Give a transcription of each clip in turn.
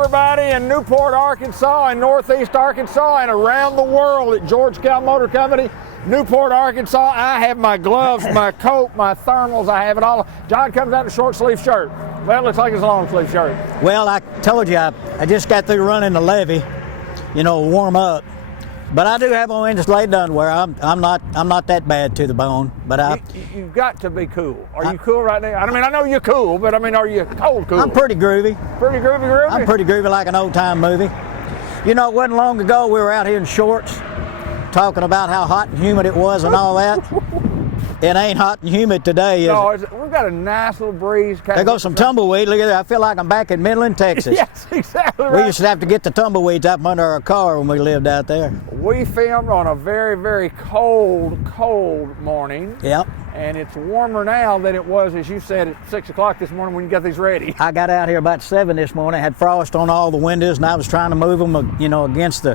everybody in Newport, Arkansas, and Northeast Arkansas, and around the world at Kell Motor Company, Newport, Arkansas. I have my gloves, my coat, my thermals. I have it all. John comes out in a short sleeve shirt. Well, it looks like it's a long sleeve shirt. Well, I told you I just got through running the levee, warm up. But I do have on insulated underwear. I'm not that bad to the bone. But you've got to be cool. Are you cool right now? I mean, I know you're cool, but I mean, are you cool? I'm pretty groovy. Pretty groovy? I'm pretty groovy, like an old time movie. It wasn't long ago we were out here in shorts talking about how hot and humid it was and all that. It ain't hot and humid today, is it? We've got a nice little breeze. There goes some tumbleweed. Look at that. I feel like I'm back in Midland, Texas. Yes, exactly right. We used to have to get the tumbleweeds up under our car when we lived out there. We filmed on a very, very cold morning. Yep. And it's warmer now than it was, as you said, at 6 o'clock this morning when you got these ready. I got out here about 7 this morning, had frost on all the windows, and I was trying to move them, against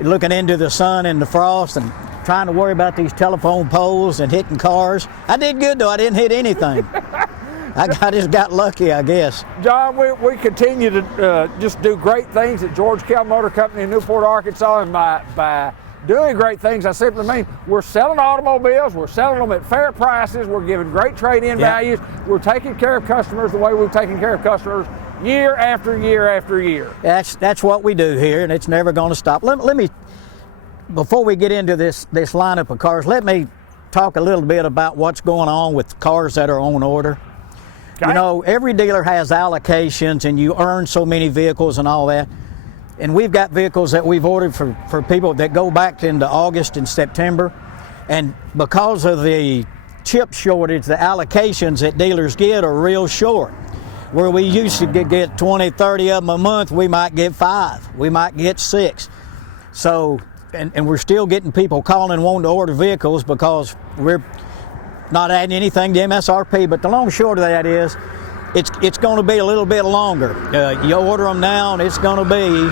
looking into the sun and the frost and trying to worry about these telephone poles and hitting cars. I did good, though. I didn't hit anything. I just got lucky, I guess. John, we continue to just do great things at Kell Motor Company in Newport, Arkansas, and by doing great things, I simply mean we're selling automobiles, we're selling them at fair prices, we're giving great trade-in values, we're taking care of customers the way we've taken care of customers year after year after year. That's what we do here, and it's never going to stop. Let me, before we get into this lineup of cars, let me talk a little bit about what's going on with cars that are on order. Okay. Every dealer has allocations, and you earn so many vehicles and all that. And we've got vehicles that we've ordered for people that go back into August and September. And because of the chip shortage, the allocations that dealers get are real short. Where we used to get 20, 30 of them a month, we might get 5, we might get 6. So, and we're still getting people calling wanting to order vehicles because we're not adding anything to MSRP. But the long and short of that is, it's going to be a little bit longer. You order them now, and it's going to be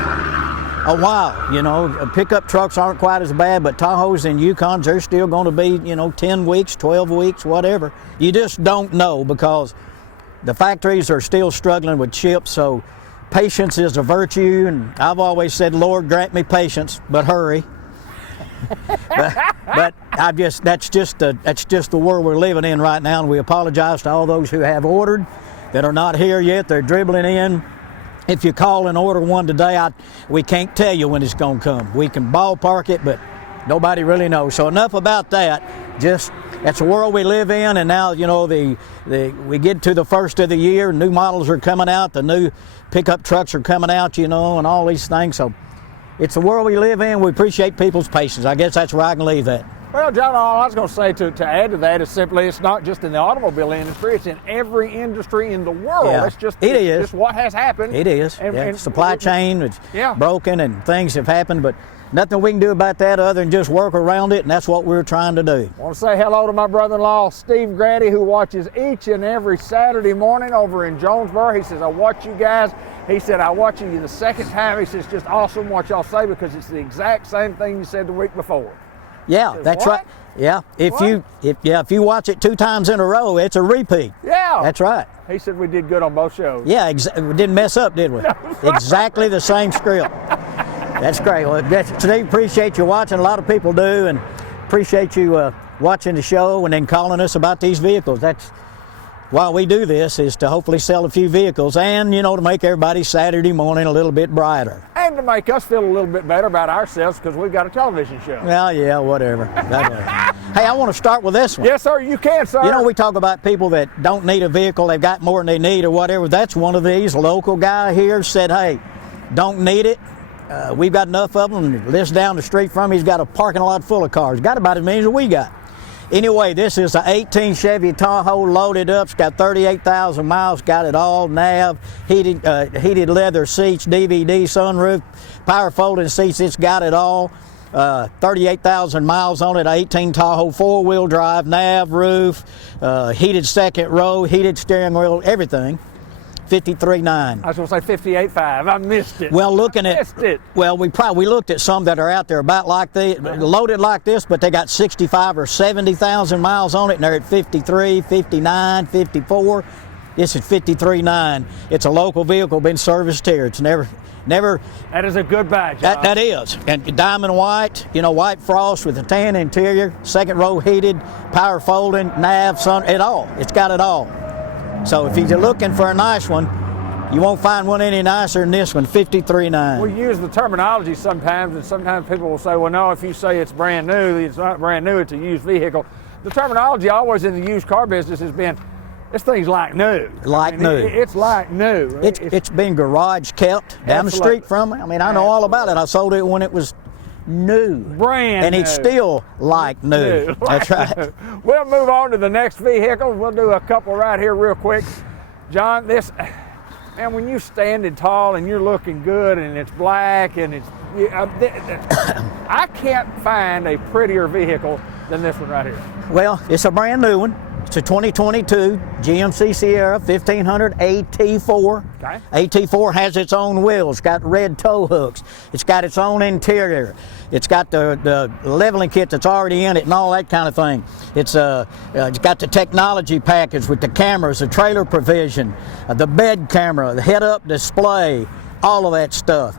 a while. Pickup trucks aren't quite as bad, but Tahoes and Yukons, they're still going to be, 10 weeks, 12 weeks, whatever. You just don't know because the factories are still struggling with chips, so patience is a virtue, and I've always said, Lord, grant me patience, but hurry. but that's just the world we're living in right now, and we apologize to all those who have ordered that are not here yet. They're dribbling in. If you call and order one today, we can't tell you when it's going to come. We can ballpark it, but nobody really knows. So enough about that. That's the world we live in, and now we get to the first of the year. New models are coming out. The new pickup trucks are coming out, and all these things. So it's the world we live in. We appreciate people's patience. I guess that's where I can leave that. Well, John, all I was going to say to add to that is simply it's not just in the automobile industry, it's in every industry in the world. Yeah, it's just what has happened. It is. And supply chain is broken and things have happened, but nothing we can do about that other than just work around it, and that's what we're trying to do. I want to say hello to my brother-in-law, Steve Grady, who watches each and every Saturday morning over in Jonesboro. He says, I watch you guys. He said, I watch you the second time. He says, it's just awesome what y'all say because it's the exact same thing you said the week before. Yeah, that's right. Yeah, if you watch it 2 times in a row, it's a repeat. Yeah, that's right. He said we did good on both shows. Yeah, we didn't mess up, did we? No, exactly the same script. That's great. Well, Steve, appreciate you watching. A lot of people do, and appreciate you watching the show and then calling us about these vehicles. That's why we do this, is to hopefully sell a few vehicles and, to make everybody's Saturday morning a little bit brighter. And to make us feel a little bit better about ourselves because we've got a television show. Well, yeah, whatever. Hey, I want to start with this one. Yes, sir, you can, sir. We talk about people that don't need a vehicle, they've got more than they need or whatever. That's one of these. A local guy here said, hey, don't need it. We've got enough of them. Lives down the street from me. He's got a parking lot full of cars. Got about as many as we got. Anyway, this is an 18 Chevy Tahoe loaded up. It's got 38,000 miles. Got it all. Nav, heated leather seats, DVD, sunroof, power folding seats. It's got it all. 38,000 miles on it. 18 Tahoe, 4-wheel drive, nav, roof, heated second row, heated steering wheel, everything. 53.9. I was going to say 58.5. I missed it. Well, we looked at some that are out there about like loaded like this, but they got 65 or 70,000 miles on it, and they're at 53, 59, 54. This is 53.9. It's a local vehicle, been serviced here. It's never. That is a good badge. That is. And diamond white, white frost with a tan interior, second row heated, power folding, nav, sun, it all. It's got it all. So if you're looking for a nice one, you won't find one any nicer than this one, 53.9. We use the terminology sometimes, and sometimes people will say, well, no, if you say it's brand new, it's not brand new, it's a used vehicle. The terminology always in the used car business has been, this thing's like new. New. It's like new. It's been garage kept down the street from me. I know all about it. I sold it when it was new. Brand and new. It's still like new. That's right. We'll move on to the next vehicle. We'll do a couple right here real quick. John, man, when you're standing tall and you're looking good and it's black and I can't find a prettier vehicle than this one right here. Well, it's a brand new one. It's a 2022 GMC Sierra 1500 AT4. Okay. AT4 has its own wheels, got red tow hooks. It's got its own interior. It's got the leveling kit that's already in it and all that kind of thing. It's got the technology package with the cameras, the trailer provision, the bed camera, the head-up display, all of that stuff.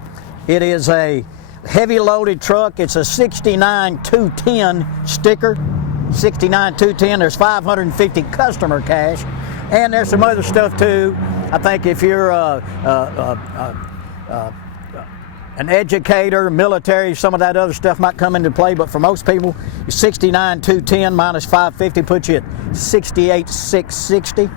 It is a heavy loaded truck. It's a 69210 sticker. 69210. There's 550 customer cash, and there's some other stuff too. I think if you're an educator, military, some of that other stuff might come into play. But for most people, 69210 minus 550 puts you at 68660.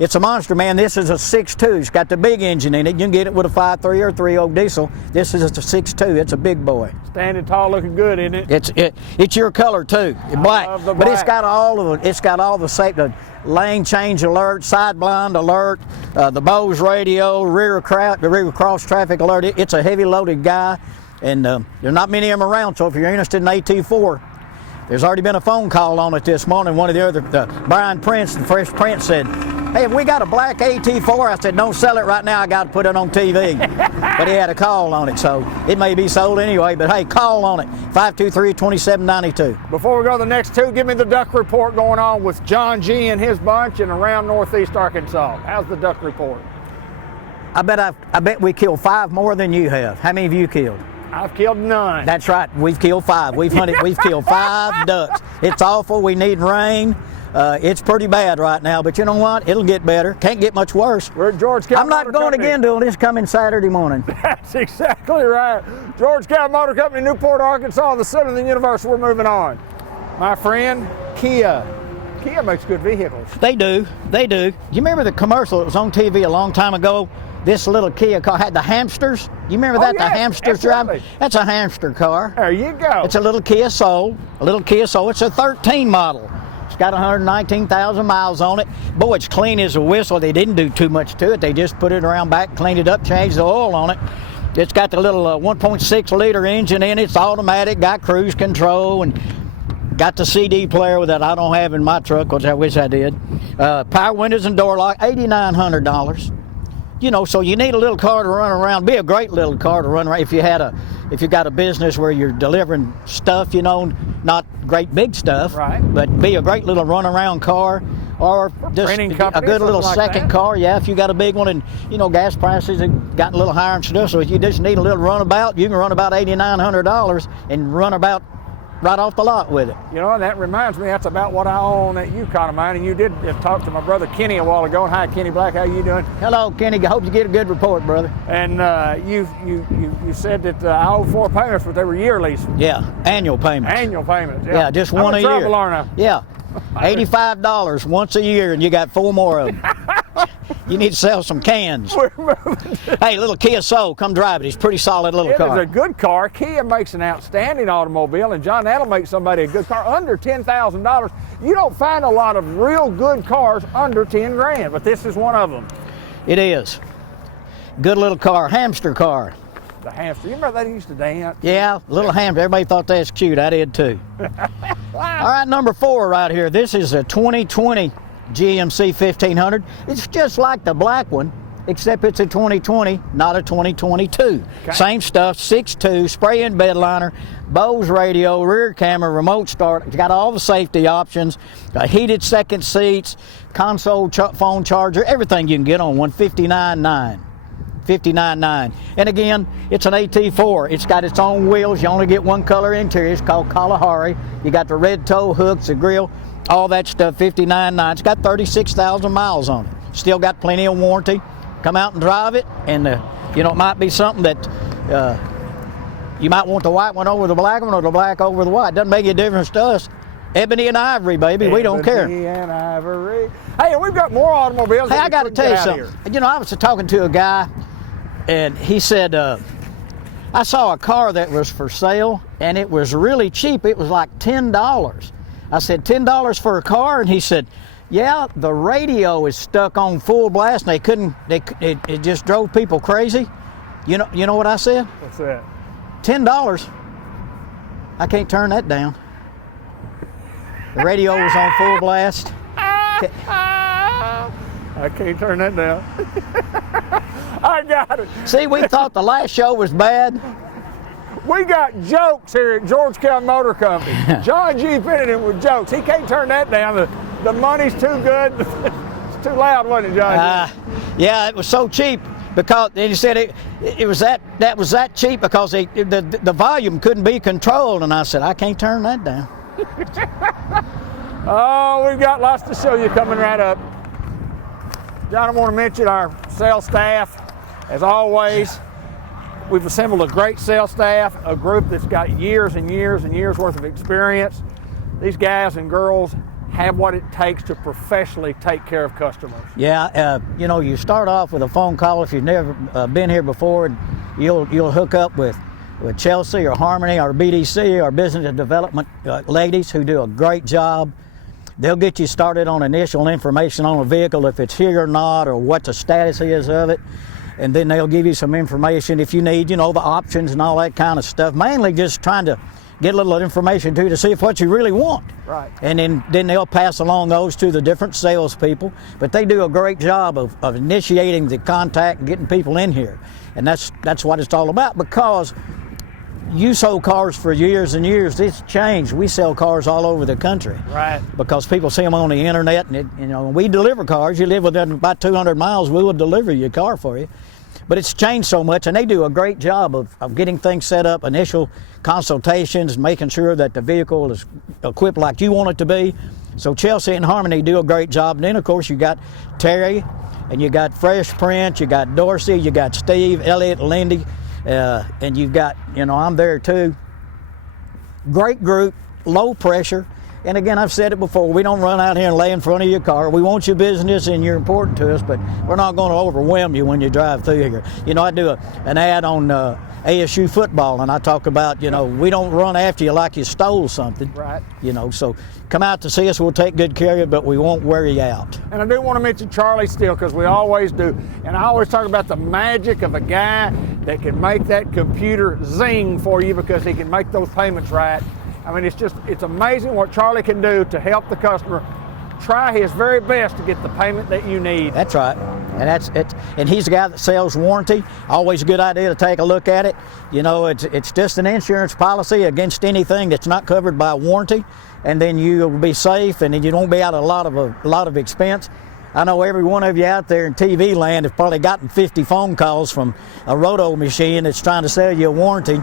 It's a monster, man. This is a 6.2. It's got the big engine in it. You can get it with a 5.3 or 3.0 diesel. This is a 6.2. It's a big boy. Standing tall, looking good, isn't it? It's your color too, black. Love the but black. It's got all the safety, lane change alert, side blind alert, the Bose radio, rear cross traffic alert. It's a heavy loaded guy, and there's not many of them around. So if you're interested in AT4. There's already been a phone call on it this morning. One of the other, Brian Prince, the Fresh Prince said, hey, have we got a black AT4? I said, don't sell it right now. I got to put it on TV. But he had a call on it, so it may be sold anyway. But hey, call on it, 523-2792. Before we go to the next two, give me the duck report going on with John G. and his bunch and around Northeast Arkansas. How's the duck report? I bet we killed 5 more than you have. How many have you killed? I've killed none. That's right. We've killed 5. We've killed 5 ducks. It's awful. We need rain. It's pretty bad right now, but you know what? It'll get better. Can't get much worse. We're at George Kell I'm not Motor going Company. again till this coming Saturday morning. That's exactly right. George Kell Motor Company, Newport, Arkansas, the center of the universe. We're moving on. My friend, Kia. Kia makes good vehicles. They do. You remember the commercial that was on TV a long time ago? This little Kia car had the hamsters. You remember that? Yes, the hamsters driving? absolutely. That's a hamster car. There you go. It's a little Kia Soul. It's a 13 model. It's got 119,000 miles on it. Boy, it's clean as a whistle. They didn't do too much to it. They just put it around back, cleaned it up, changed the oil on it. It's got the little 1.6 liter engine in it. It's automatic, got cruise control, and got the CD player with that I don't have in my truck, which I wish I did. Power windows and door lock, $8,900. So you need a little car to run around. Be a great little car to run around if you got a business where you're delivering stuff, not great big stuff, right? But be a great little run around car, or just a good little second car. Yeah, if you got a big one, and gas prices have gotten a little higher and stuff. So if you just need a little runabout, you can run about $8,900 and run about right off the lot with it. That reminds me, that's about what I own that Yukon of mine. And you did talk to my brother Kenny a while ago. Hi, Kenny Black, how you doing? Hello, Kenny. Hope you get a good report, brother. And you said that I owe 4 payments, but they were yearly. Yeah, annual payments. Annual payments. Yeah, just one a year. I'm in trouble, aren't I? Yeah, $85 once a year, and you got 4 more of them. You need to sell some cans. Hey, little Kia Soul, come drive it. It's a pretty solid little car. It is a good car. Kia makes an outstanding automobile, and John, that'll make somebody a good car. Under $10,000, you don't find a lot of real good cars under 10 grand, but this is one of them. It is. Good little car, hamster car. The hamster. You remember they used to dance? Yeah, little hamster. Everybody thought that was cute. I did too. All right, number 4 right here. This is a 2020 GMC 1500. It's just like the black one, except it's a 2020, not a 2022. Okay. Same stuff, 6.2, spray-in bed liner, Bose radio, rear camera, remote start. It's got all the safety options, heated second seats, console phone charger, everything you can get on one. $59.9. And again, it's an AT4. It's got its own wheels. You only get one color interior. It's called Kalahari. You got the red tow hooks, the grill, all that stuff. $59.9. It's got 36,000 miles on it. Still got plenty of warranty. Come out and drive it, and you know, it might be something that you might want the white one over the black one or the black over the white. Doesn't make a difference to us. Ebony and ivory, baby. We don't care. Ebony and ivory. Hey, we've got more automobiles. Hey, I got to tell you something. You know, I was talking to a guy, and he said, I saw a car that was for sale, and it was really cheap. It was like $10. I said, $10 for a car? And he said, yeah, the radio is stuck on full blast, and they couldn't. It just drove people crazy. You know what I said? What's that? $10. I can't turn that down. The radio was on full blast. I can't turn that down. I got it. See, we thought the last show was bad. We got jokes here at George Kell Motor Company. John G. fitted him with jokes. He can't turn that down. The money's too good. It's too loud, wasn't it, John G.? Yeah, it was so cheap because he said it was that was that cheap because the volume couldn't be controlled, and I said I can't turn that down. Oh, we've got lots to show you coming right up. John, I want to mention our sales staff. As always, we've assembled a great sales staff, a group that's got years and years and years worth of experience. These guys and girls have what it takes to professionally take care of customers. Yeah, you know, you start off with a phone call if you've never been here before, and you'll hook up with Chelsea or Harmony or BDC or business development ladies who do a great job. They'll get you started on initial information on a vehicle, if it's here or not, or what the status is of it. And then they'll give you some information if you need, you know, the options and all that kind of stuff. Mainly just trying to get a little information too to see if what you really want. Right. And then they'll pass along those to the different salespeople. But they do a great job of initiating the contact and getting people in here. And that's what it's all about, because you sold cars for years and years. It's changed. We sell cars all over the country. Right. Because people see them on the internet, and we deliver cars. You live within about 200 miles, we will deliver your car for you. But it's changed so much, and they do a great job of getting things set up, initial consultations, making sure that the vehicle is equipped like you want it to be. So Chelsea and Harmony do a great job. And then, of course, you got Terry, and you got Fresh Prince, you got Dorsey, you got Steve, Elliot, Lindy, and you've got, I'm there too. Great group, low pressure. And again, I've said it before, we don't run out here and lay in front of your car. We want your business and you're important to us, but we're not going to overwhelm you when you drive through here. I do an ad on ASU football, and I talk about, we don't run after you like you stole something. Right. So come out to see us, we'll take good care of you, but we won't wear you out. And I do want to mention Charlie Steele, because we always do. And I always talk about the magic of a guy that can make that computer zing for you because he can make those payments right. I mean, it's amazing what Charlie can do to help the customer try his very best to get the payment that you need. That's right. And and he's the guy that sells warranty. Always a good idea to take a look at it. It's just an insurance policy against anything that's not covered by warranty, and then you'll be safe, and then you won't be out a lot of expense. I know every one of you out there in TV land have probably gotten 50 phone calls from a roto machine that's trying to sell you a warranty.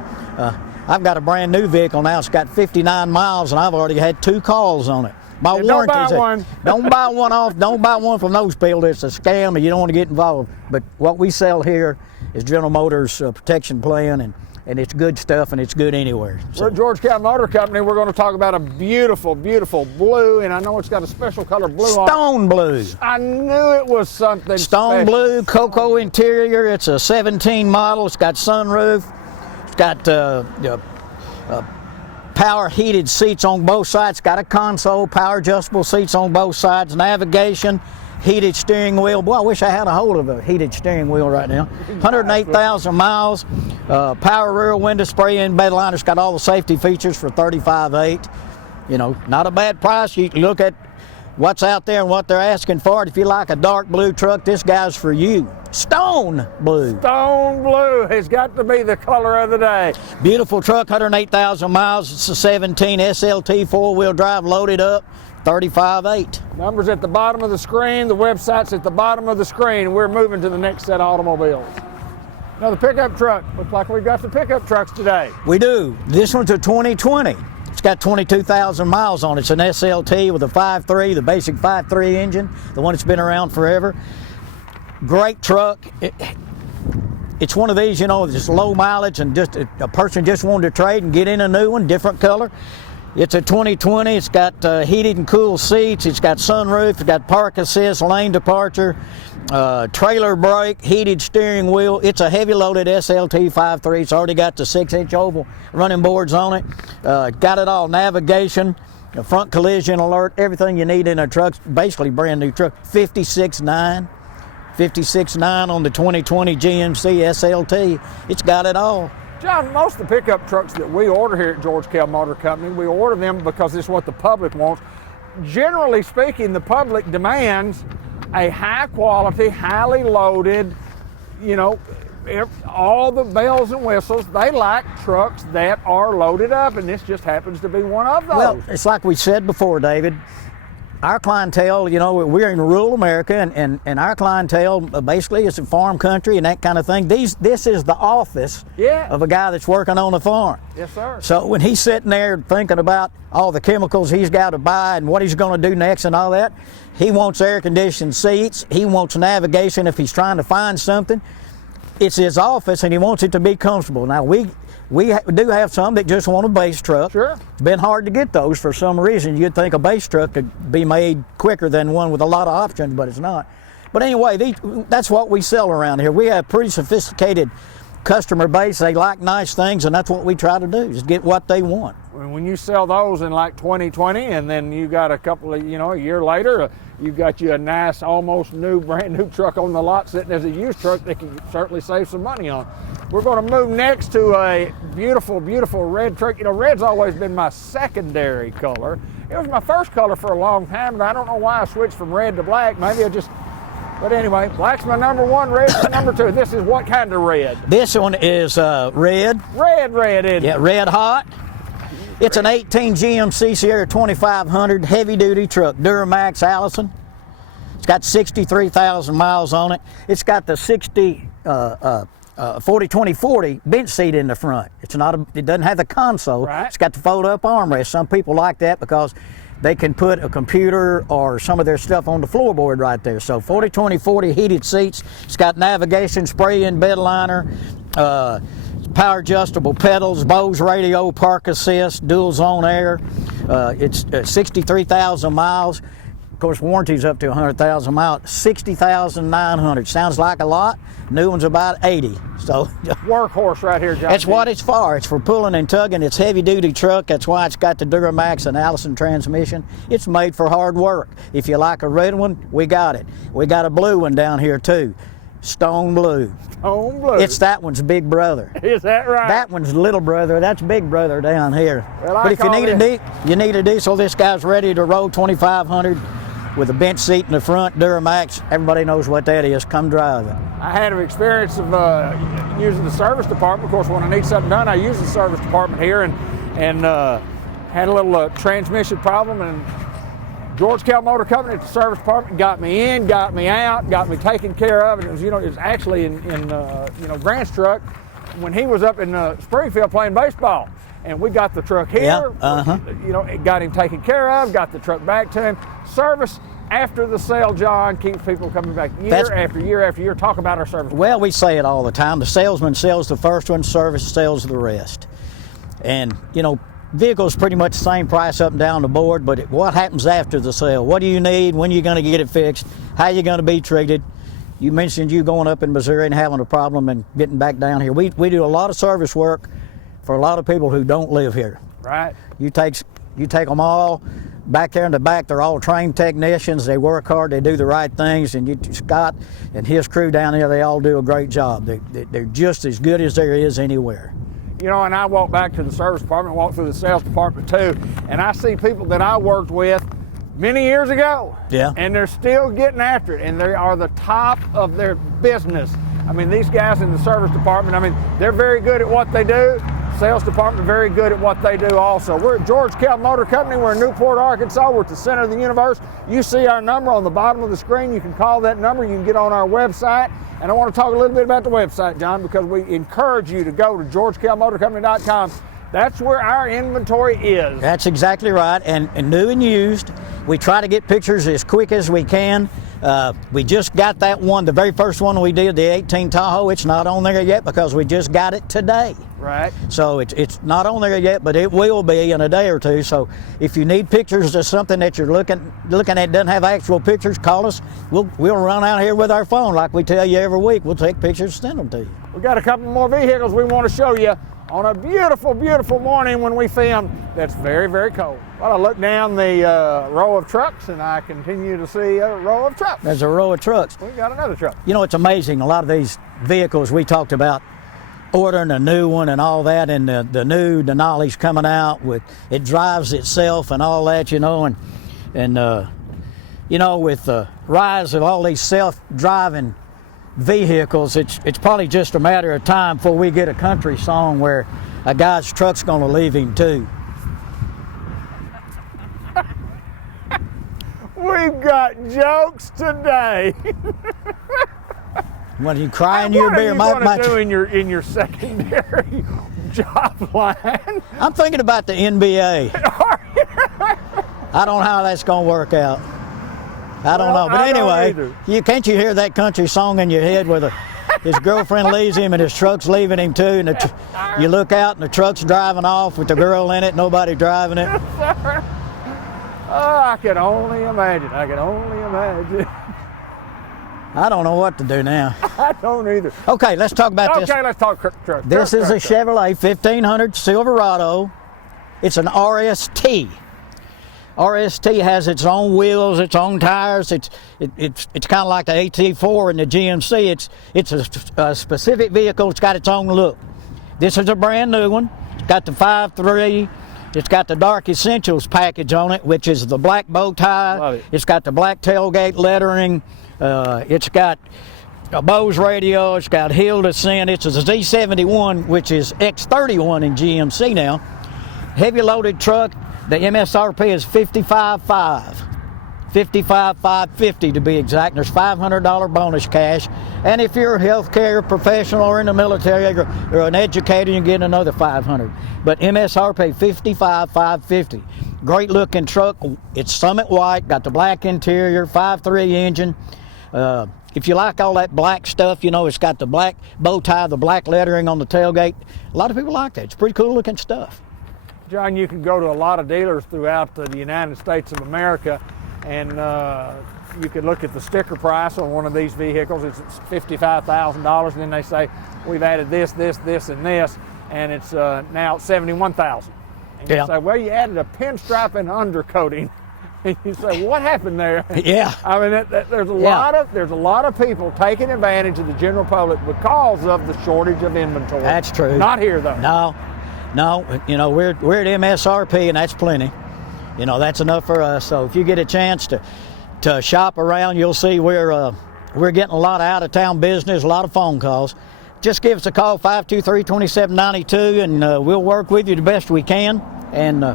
I've got a brand new vehicle now. It's got 59 miles, and I've already had 2 calls on it. My warranty is don't buy one off. Don't buy one from those people. It's a scam, and you don't want to get involved. But what we sell here is General Motors protection plan, and it's good stuff, and it's good anywhere. So. We're at George Kell Motor Company. We're going to talk about a beautiful, beautiful blue, and I know it's got a special color blue on it. Stone blue. I knew it was something Stone special. blue, cocoa interior. It's a 17 model. It's got sunroof. It's got power heated seats on both sides. It's got a console, power adjustable seats on both sides, navigation, heated steering wheel. Boy, I wish I had a hold of a heated steering wheel right now. 108,000 miles, power rear window, spray-in bed liner. It's got all the safety features for $35,800. Not a bad price. You look at what's out there and what they're asking for it. If you like a dark blue truck, this guy's for you. Stone blue. Stone blue has got to be the color of the day. Beautiful truck, 108,000 miles. It's a 17 SLT 4-wheel drive loaded up, 35.8. Numbers at the bottom of the screen. The website's at the bottom of the screen. We're moving to the next set of automobiles. Now the pickup truck. Looks like we've got the pickup trucks today. We do. This one's a 2020. It's got 22,000 miles on it. It's an SLT with a 5.3, the basic 5.3 engine, the one that's been around forever. Great truck. It's one of these, you know, just low mileage and just a person just wanted to trade and get in a new one, different color. It's a 2020. It's got heated and cooled seats. It's got sunroof. It's got park assist, lane departure, trailer brake, heated steering wheel. It's a heavy loaded SLT 5.3. It's already got the 6-inch oval running boards on it. Got it all, navigation, front collision alert, everything you need in a truck. Basically brand new truck. 56.9 on the 2020 GMC SLT. It's got it all. John, most of the pickup trucks that we order here at George Kell Motor Company, we order them because it's what the public wants. Generally speaking, the public demands a high quality, highly loaded, you know, all the bells and whistles. They like trucks that are loaded up, and this just happens to be one of those. Well, it's like we said before, David. Our clientele, you know, we're in rural America, and our clientele basically is a farm country and that kind of thing. This is the office of a guy that's working on a farm. Yes, sir. So when he's sitting there thinking about all the chemicals he's got to buy and what he's going to do next and all that, he wants air-conditioned seats. He wants navigation if he's trying to find something. It's his office, and he wants it to be comfortable. Now, we do have some that just want a base truck. Sure. It's been hard to get those for some reason. You'd think a base truck could be made quicker than one with a lot of options, but it's not. But anyway, that's what we sell around here. We have pretty sophisticated customer base. They like nice things, and that's what we try to do, is get what they want. When you sell those in like 2020, and then you got a couple of, you know, a year later, you got you a nice, almost new, brand new truck on the lot sitting as a used truck that can certainly save some money on. We're going to move next to a beautiful, beautiful red truck. You know, red's always been my secondary color. It was my first color for a long time, but I don't know why I switched from red to black. Maybe I just, but anyway, black's my number one, red's my number two. This is what kind of red? This one is red. Red, isn't it? Yeah, red hot. It's an 18 GMC Sierra 2500 heavy-duty truck, Duramax Allison. It's got 63,000 miles on it. It's got the 40-20-40 bench seat in the front. It's not it doesn't have the console. Right. It's got the fold-up armrest. Some people like that because they can put a computer or some of their stuff on the floorboard right there. So 40-20-40 heated seats. It's got navigation, spray-in bed liner, power adjustable pedals, Bose radio, park assist, dual zone air. It's 63,000 miles. Of course, warranty's up to 100,000 miles. 60,900. Sounds like a lot. New one's about 80. So workhorse right here, John. That's what it's for. It's for pulling and tugging. It's heavy-duty truck. That's why it's got the Duramax and Allison transmission. It's made for hard work. If you like a red one, we got it. We got a blue one down here too. Stone blue. Stone blue. It's that one's big brother. Is that right? That one's little brother. That's big brother down here. Well, but if you need a diesel, this guy's ready to roll 2,500 with a bench seat in the front, Duramax. Everybody knows what that is. Come drive it. I had an experience of using the service department. Of course, when I need something done, I use the service department here, and had a little transmission problem, and George Kell Motor Company at the service department got me in, got me out, got me taken care of. And it was, it was actually in Grant's truck when he was up in Springfield playing baseball. And we got the truck here, got him taken care of, got the truck back to him. Service after the sale, John, keeps people coming back year after year after year. Talk about our service. Well, we say it all the time. The salesman sells the first one, service sells the rest. And, vehicle's pretty much the same price up and down the board, but what happens after the sale? What do you need? When are you going to get it fixed? How are you going to be treated? You mentioned you going up in Missouri and having a problem and getting back down here. We do a lot of service work for a lot of people who don't live here. Right. You take them all back there in the back. They're all trained technicians. They work hard. They do the right things. And Scott and his crew down there, they all do a great job. They're just as good as there is anywhere. And I walk back to the service department, walk through the sales department too, and I see people that I worked with many years ago. Yeah. And they're still getting after it, and they are the top of their business. I mean, these guys in the service department, I mean, they're very good at what they do. Sales department, very good at what they do also. We're at George Kell Motor Company. We're in Newport, Arkansas. We're at the center of the universe. You see our number on the bottom of the screen. You can call that number. You can get on our website. And I want to talk a little bit about the website, John, because we encourage you to go to GeorgeKellMotorCompany.com. That's where our inventory is. That's exactly right, and new and used. We try to get pictures as quick as we can. We just got that one, the very first one we did, the 18 Tahoe. It's not on there yet because we just got it today. Right. So it's not on there yet, but it will be in a day or two. So if you need pictures of something that you're looking at doesn't have actual pictures, call us. We'll run out here with our phone like we tell you every week. We'll take pictures and send them to you. We've got a couple more vehicles we want to show you on a beautiful, beautiful morning when we film that's very, very cold. Well, I look down the row of trucks and I continue to see a row of trucks. There's a row of trucks. We got another truck. You know, it's amazing. A lot of these vehicles we talked about ordering a new one and all that, and the new Denali's coming out with it drives itself and all that, you know, and you know, with the rise of all these self-driving vehicles, it's probably just a matter of time before we get a country song where a guy's truck's going to leave him too. We've got jokes today. When you cry in your beer, what are you going to do in your secondary job line? I'm thinking about the NBA. I don't know how that's going to work out. I don't know, but anyway, can't you hear that country song in your head where his girlfriend leaves him and his truck's leaving him too, and you look out and the truck's driving off with the girl in it, nobody driving it? Oh, I can only imagine. I can only imagine. I don't know what to do now. I don't either. Okay, let's talk about this. Okay, let's talk truck. This is a Chevrolet 1500 Silverado. It's an RST. RST has its own wheels, its own tires. It's kind of like the AT4 and the GMC. It's a specific vehicle. It's got its own look. This is a brand new one. It's got the 5.3. It's got the Dark Essentials package on it, which is the black bow tie. Love it. It's got the black tailgate lettering. It's got a Bose radio. It's got hill descent. It's a Z71, which is X31 in GMC now. Heavy loaded truck. The MSRP is $55,500. $55,550 to be exact. There's $500 bonus cash. And if you're a healthcare professional or in the military or an educator, you get another $500. But MSRP $55,550. Great looking truck. It's Summit white, got the black interior, 5.3 engine. If you like all that black stuff, you know, it's got the black bow tie, the black lettering on the tailgate. A lot of people like that. It's pretty cool looking stuff. John, you can go to a lot of dealers throughout the United States of America, and you can look at the sticker price on one of these vehicles. It's $55,000, and then they say, we've added this, this, this, and this, and it's now $71,000. And you say, well, you added a pinstripe and undercoating. And you say, what happened there? Yeah. I mean, there's a lot of people taking advantage of the general public because of the shortage of inventory. That's true. Not here, though. No, you know, we're at MSRP, and that's plenty. You know, that's enough for us. So if you get a chance to shop around, you'll see we're getting a lot of out-of-town business, a lot of phone calls. Just give us a call, 523-2792, and we'll work with you the best we can. And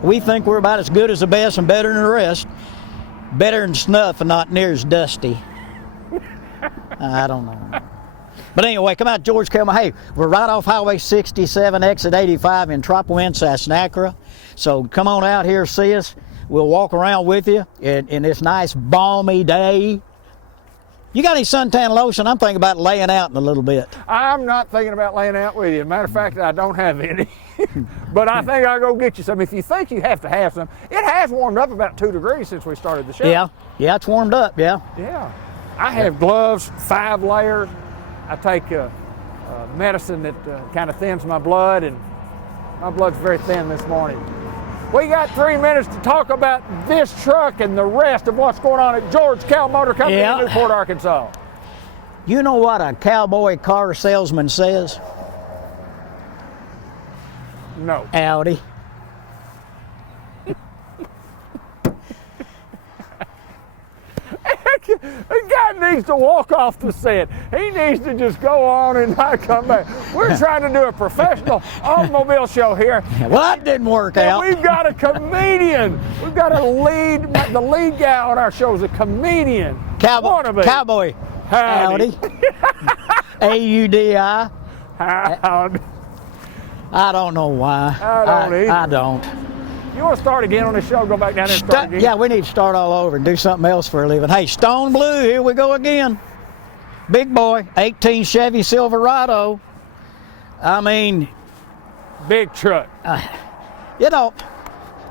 we think we're about as good as the best and better than the rest. Better than snuff and not near as dusty. I don't know. But anyway, come out, George Kell. Hey, we're right off Highway 67, exit 85 in Tropicana, Sassnacra. So come on out here, see us. We'll walk around with you in this nice balmy day. You got any suntan lotion? I'm thinking about laying out in a little bit. I'm not thinking about laying out with you. Matter of fact, I don't have any. But I think I'll go get you some. If you think you have to have some, it has warmed up about 2 degrees since we started the show. Yeah, it's warmed up, yeah. Yeah. I have gloves, 5 layers. I take medicine that kind of thins my blood, and my blood's very thin this morning. We got 3 minutes to talk about this truck and the rest of what's going on at George Kell Motor Company in Newport, Arkansas. You know what a cowboy car salesman says? No. Audi. The guy needs to walk off the set. He needs to just go on and not come back. We're trying to do a professional automobile show here. Well, that didn't work And out. we've got a comedian. We've got the lead guy on our show is a comedian. Wannabe. Cowboy. Howdy. A-U-D-I. Howdy. I don't know why. I don't either. I don't. You want to start again on this show? Go back down there and start again? Yeah, we need to start all over and do something else for a living. Hey, Stone Blue, here we go again. Big boy, 18 Chevy Silverado. I mean, Big truck. you know,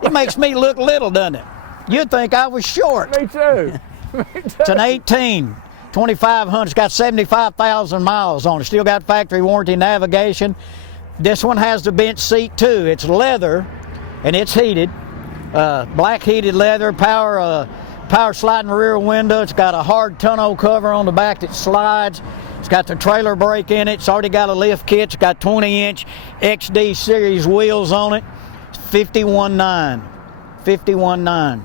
it makes me look little, doesn't it? You'd think I was short. Me too. It's an 18, 2500. It's got 75,000 miles on it. Still got factory warranty navigation. This one has the bench seat too. It's leather and it's heated. Black heated leather, power sliding rear window. It's got a hard tonneau cover on the back that slides. It's got the trailer brake in it. It's already got a lift kit. It's got 20-inch XD series wheels on it. It's 51.9. 51.9.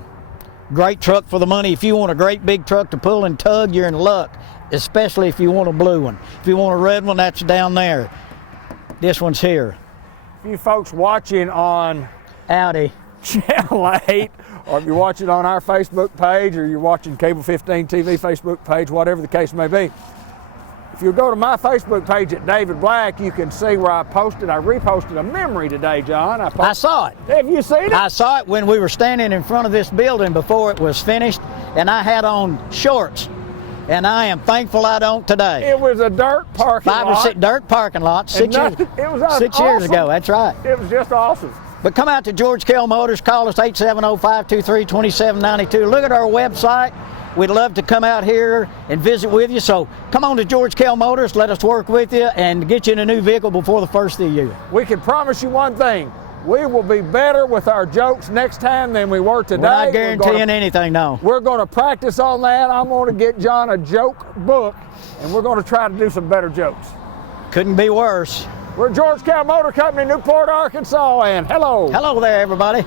Great truck for the money. If you want a great big truck to pull and tug, you're in luck, especially if you want a blue one. If you want a red one, that's down there. This one's here. You folks watching on Audi. Channel 8, or if you're watching on our Facebook page, or you're watching Cable 15 TV Facebook page, whatever the case may be. If you go to my Facebook page at David Black, you can see where I reposted a memory today, John. I saw it. Have you seen it? I saw it when we were standing in front of this building before it was finished, and I had on shorts. And I am thankful I don't today. It was a dirt parking lot. 5 or 6 dirt parking lot, 6 years, It was 6 years ago, that's right. It was just awesome. But come out to George Kell Motors, call us 870-523-2792. Look at our website. We'd love to come out here and visit with you. So come on to George Kell Motors, let us work with you and get you in a new vehicle before the first of the year. We can promise you one thing. We will be better with our jokes next time than we were today. We're not guaranteeing anything, no. We're going to practice on that. I'm going to get John a joke book, and we're going to try to do some better jokes. Couldn't be worse. We're George Kell Motor Company, Newport, Arkansas, and hello. Hello there, everybody.